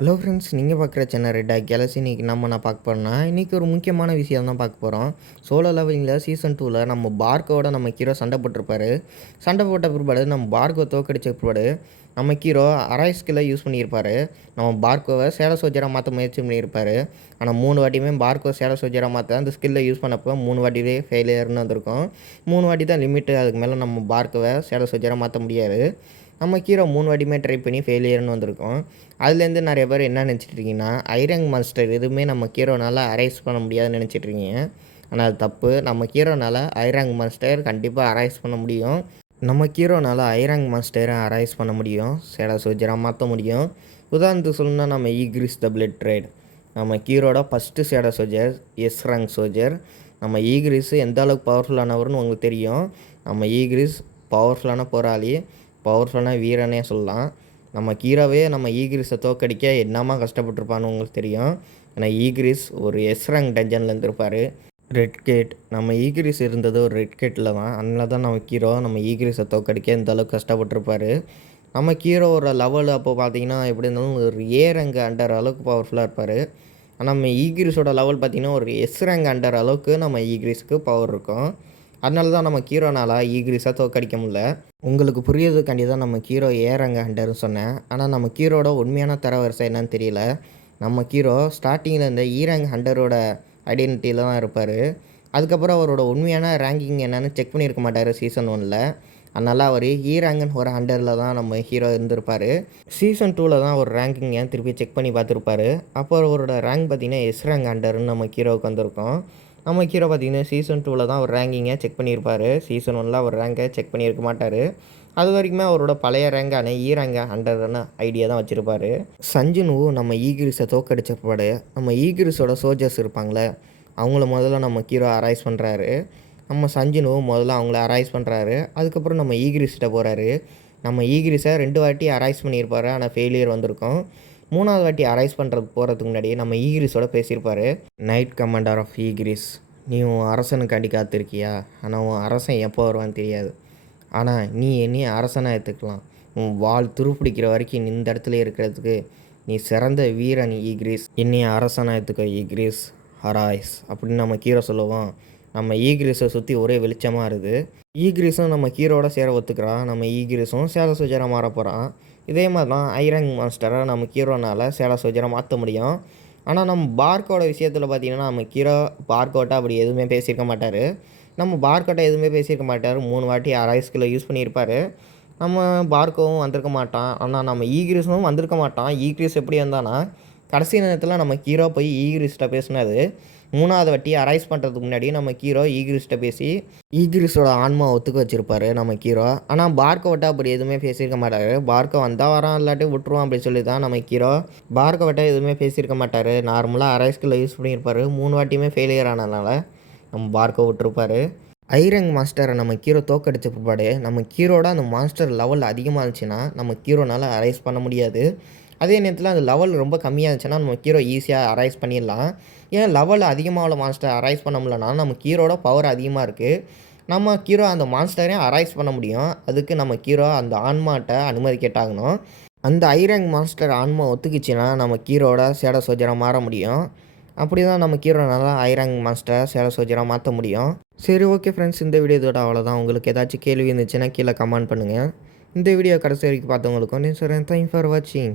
Hello friends, நீங்கள் பார்க்குற channel red Galaxy. இன்றைக்கி நான் பார்க்க போகிறேன்னா, இன்றைக்கி ஒரு முக்கியமான விஷயம் தான் பார்க்க போகிறோம். சோலோ லெவலிங்கில் சீசன் 2ல் நம்ம பார்க்கோட நம்ம ஹீரோ சண்டை போட்டிருப்பாரு. சண்டை போட்ட பிற்பாடு நம்ம பார்க்கோ தோக்கடிச்ச பிற்பாடு நம்ம ஹீரோ அராய் ஸ்கில்லை யூஸ் பண்ணியிருப்பார். நம்ம பார்க்கோவை சேட சோஜராக மாற்ற முயற்சி பண்ணியிருப்பார். ஆனால் 3 வாட்டியுமே பார்க்கோ சேட சோஜராக மாற்ற அந்த ஸ்கில்லை யூஸ் பண்ணப்போ 3 வாட்டிலே ஃபெயிலியர்னு வந்திருக்கும். 3 வாட்டி தான் லிமிட்டு. அதுக்கு மேலே நம்ம பார்க்கோவை சேட சோஜராக மாற்ற முடியாது. நம்ம ஹீரோ 3 வாட்டியுமே ட்ரை பண்ணி ஃபெயிலியர்னு வந்திருக்கோம். அதுலேருந்து நிறைய பேர் என்ன நினச்சிட்ருக்கீங்கன்னா, ஐரங் மாஸ்டர் எதுவுமே நம்ம ஹீரோனால் அரைஸ் பண்ண முடியாதுன்னு நினச்சிட்ருக்கீங்க. ஆனால் அது தப்பு. நம்ம ஹீரோனால் ஐரங் மாஸ்டர் கண்டிப்பாக அரைஸ் பண்ண முடியும். நம்ம ஹீரோனால் ஐரங் மாஸ்டரை அரைஸ் பண்ண முடியும். சேடா சோல்ஜராக மாற்ற முடியும். உதாரணத்துக்கு சொல்லணும்னா நம்ம ஈக்ரிஸ் த பிளட் ட்ரைட். நம்ம ஹீரோட ஃபஸ்ட்டு சேடா சோல்ஜர் எஸ் ரேங்க் சோல்ஜர். நம்ம ஈக்ரிஸ் எந்த அளவுக்கு பவர்ஃபுல்லானவர்னு உங்களுக்கு தெரியும். நம்ம ஈக்ரிஸ் பவர்ஃபுல்லான போராளி, பவர்ஃபுல்லான வீரனே சொல்லலாம். நம்ம ஹீரோவே நம்ம ஈக்ரிஸை தோக்கடிக்க என்னமா கஷ்டப்பட்டுருப்பான்னு உங்களுக்கு தெரியும். ஏன்னா ஈக்ரிஸ் ஒரு எஸ் ரேங்க் டஞ்சனில் இருந்திருப்பார். ரெட் கேட், நம்ம ஈக்ரிஸ் இருந்தது ஒரு ரெட் கேட்டில் தான். அதனால தான் நம்ம ஹீரோ நம்ம ஈக்ரிஸை தோக்கடிக்க இந்த அளவுக்கு கஷ்டப்பட்டுருப்பார். நம்ம ஹீரோவோட லெவல் அப்போ பார்த்தீங்கன்னா எப்படி இருந்தாலும் ஒரு ஏ ரேங்க் அண்டர் அளவுக்கு பவர்ஃபுல்லாக இருப்பார். ஆனால் நம்ம ஈக்ரிஸோட லெவல் பார்த்திங்கன்னா ஒரு எஸ் ரேங்க் அண்டர் அளவுக்கு நம்ம ஈக்ரிஸுக்கு பவர் இருக்கும். அதனால தான் நம்ம ஹீரோனால் ஈக்ரிஸாக தோக்கடிக்க முடியல. உங்களுக்கு புரியறதுக்காண்டி தான் நம்ம ஹீரோ ஏ ரேங்க் ஹண்டர்னு சொன்னேன். ஆனால் நம்ம ஹீரோட உண்மையான தரவரிசை என்னன்னு தெரியல. நம்ம ஹீரோ ஸ்டார்டிங்கில் இந்த ஈ ரேங்க் ஹண்டரோட ஐடென்டிட்டியில் தான் இருப்பார். அதுக்கப்புறம் அவரோட உண்மையான ரேங்கிங் என்னென்னு செக் பண்ணியிருக்க மாட்டார் சீசன் 1ல். அதனால் அவர் ஈ ரேங்க்னு ஒரு ஹண்டரில் தான் நம்ம ஹீரோ இருந்திருப்பார். சீசன் 2ல் தான் ஒரு ரேங்கிங்கை திருப்பி செக் பண்ணி பார்த்துருப்பாரு. அப்போ அவரோட ரேங்க் பார்த்திங்கன்னா எஸ் ரேங்க் ஹண்டர்னு நம்ம ஹீரோவுக்கு வந்திருக்கோம். நம்ம ஹீரோ பார்த்திங்கன்னா சீசன் 2ல் தான் ஒரு ரேங்கிங்கை செக் பண்ணியிருப்பார். சீசன் 1ல் அவர் ரேங்கை செக் பண்ணியிருக்க மாட்டார். அது வரைக்குமே அவரோட பழைய ரேங்கான ஈ ரேங்கை ஹண்டர்னு ஐடியா தான் வச்சுருப்பார். சஞ்சுனு நம்ம ஈகிரிஸை தோக்கடிச்ச பிற்பாடு நம்ம ஈகிரிஸோட சோல்ஜர்ஸ் இருப்பாங்களே, அவங்கள முதல்ல நம்ம ஹீரோ அரைஸ் பண்ணுறாரு. நம்ம சஞ்சுனு முதல்ல அவங்கள அரைஸ் பண்ணுறாரு. அதுக்கப்புறம் நம்ம ஈகிரிஸ்கிட்ட போகிறாரு. நம்ம ஈகிரிஸை 2 வாட்டி அரைஸ் பண்ணியிருப்பார். ஆனால் ஃபெயிலியர் வந்திருக்கும். 3வது வாட்டி அரைஸ் போகிறதுக்கு முன்னாடி நம்ம ஈகிரிஸோட பேசியிருப்பார். நைட் கமாண்டர் ஆஃப் ஈகிரிஸ், நீ உன் அரசனுக்காண்டி காத்திருக்கியா? ஆனால் உன் அரசன் எப்போ வருவான்னு தெரியாது. ஆனால் நீ என்னையும் அரசனாக எடுத்துக்கலாம். உன் வாள் துருப்பிடிக்கிற வரைக்கும் இந்த இடத்துல இருக்கிறதுக்கு நீ சிறந்த வீரன் ஈகிரிஸ். என்னையும் அரசனாக எடுத்துக்க ஈகிரிஸ், அராய்ஸ் அப்படின்னு நம்ம ஹீரோ சொல்லுவோம். நம்ம ஈகிரிஸை சுற்றி ஒரே வெளிச்சமாக இருக்குது. ஈகிரிஸும் நம்ம ஹீரோட சேர ஒத்துக்கிறான். நம்ம ஈகிரிஸும் சேட சோஜராக மாற போகிறான். இதே மாதிரி தான் ஐரங் மாஸ்டரை நம்ம ஹீரோனால் சேட சோஜராக மாற்ற முடியும். ஆனால் நம்ம பார்க்கோட விஷயத்தில் பார்த்திங்கன்னா நம்ம ஹீரோ பார்க்கோட்டை அப்படி எதுவுமே பேசியிருக்க மாட்டார். நம்ம பார்க்கோட்டை எதுவுமே பேசியிருக்க மாட்டார். 3 வாட்டி அரைஸ்கில் யூஸ் பண்ணியிருப்பார். நம்ம பார்க்கோவும் வந்திருக்க மாட்டான். ஆனால் நம்ம ஈகிரிஸும் வந்திருக்க மாட்டான். ஈகிரிஸ் எப்படி வந்தானா, கடைசி நேரத்தில் நம்ம ஹீரோ போய் ஈகிரிஸ்கிட்ட பேசினது 3வது வாட்டி அரைஸ் பண்ணுறதுக்கு முன்னாடி நம்ம ஹீரோ ஈகிரிஸ்கிட்ட பேசி ஈகிரிஸோட ஆன்மா ஒத்துக்க வச்சுருப்பார் நம்ம ஹீரோ. ஆனால் பார்க்கோட்டை அப்படி எதுவுமே பேசியிருக்க மாட்டார். பார்க்கோ வந்தால் வரான், இல்லாட்டி விட்டுருவான் அப்படின்னு சொல்லி தான் நம்ம ஹீரோ பார்க்கோட்டை எதுவுமே பேசியிருக்க மாட்டார். நார்மலாக அரைஸ்கில் யூஸ் பண்ணியிருப்பார். 3 வாட்டியுமே ஃபெயிலியர் ஆனதுனால நம்ம பார்க்கோ விட்டுருப்பார். ஐரங் மாஸ்டரை நம்ம ஹீரோ தோக்கடிச்ச பிற்பாடு நம்ம ஹீரோட அந்த மாஸ்டர் லெவல் அதிகமாக இருந்துச்சுன்னா நம்ம ஹீரோனால் அரைஸ் பண்ண முடியாது. அதே நேரத்தில் அந்த லெவல் ரொம்ப கம்மியாக இருந்துச்சுன்னா நம்ம ஹீரோ ஈஸியாக அரைஸ் பண்ணிடலாம். ஏன் லெவல் அதிகமாக உள்ள மாஸ்டர் அரைஸ் பண்ண முடியலனா, நம்ம ஹீரோட பவர் அதிகமாக இருக்குது. நம்ம ஹீரோ அந்த மான்ஸ்டரையும் அரைஸ் பண்ண முடியும். அதுக்கு நம்ம ஹீரோ அந்த ஆன்மாட்ட அனுமதி கேட்டாகணும். அந்த ஐரங் மாஸ்டர் ஆன்மா ஒத்துக்குச்சுன்னா நம்ம ஹீரோட சேட சோஜராக மாற முடியும். அப்படி தான் நம்ம ஹீரோனால ஐரங் மாஸ்டரை சேட சோஜராக மாற்ற முடியும். சரி, ஓகே ஃப்ரெண்ட்ஸ், இந்த வீடியோ இதோட அவ்வளோதான். உங்களுக்கு ஏதாச்சும் கேள்வி இருந்துச்சுன்னா கீழே கமெண்ட் பண்ணுங்கள். இந்த வீடியோ கடைசி வரைக்கும் பார்த்தவங்களுக்கும் சொல்கிறேன். தேங்க்ஸ் ஃபார் வாட்சிங்.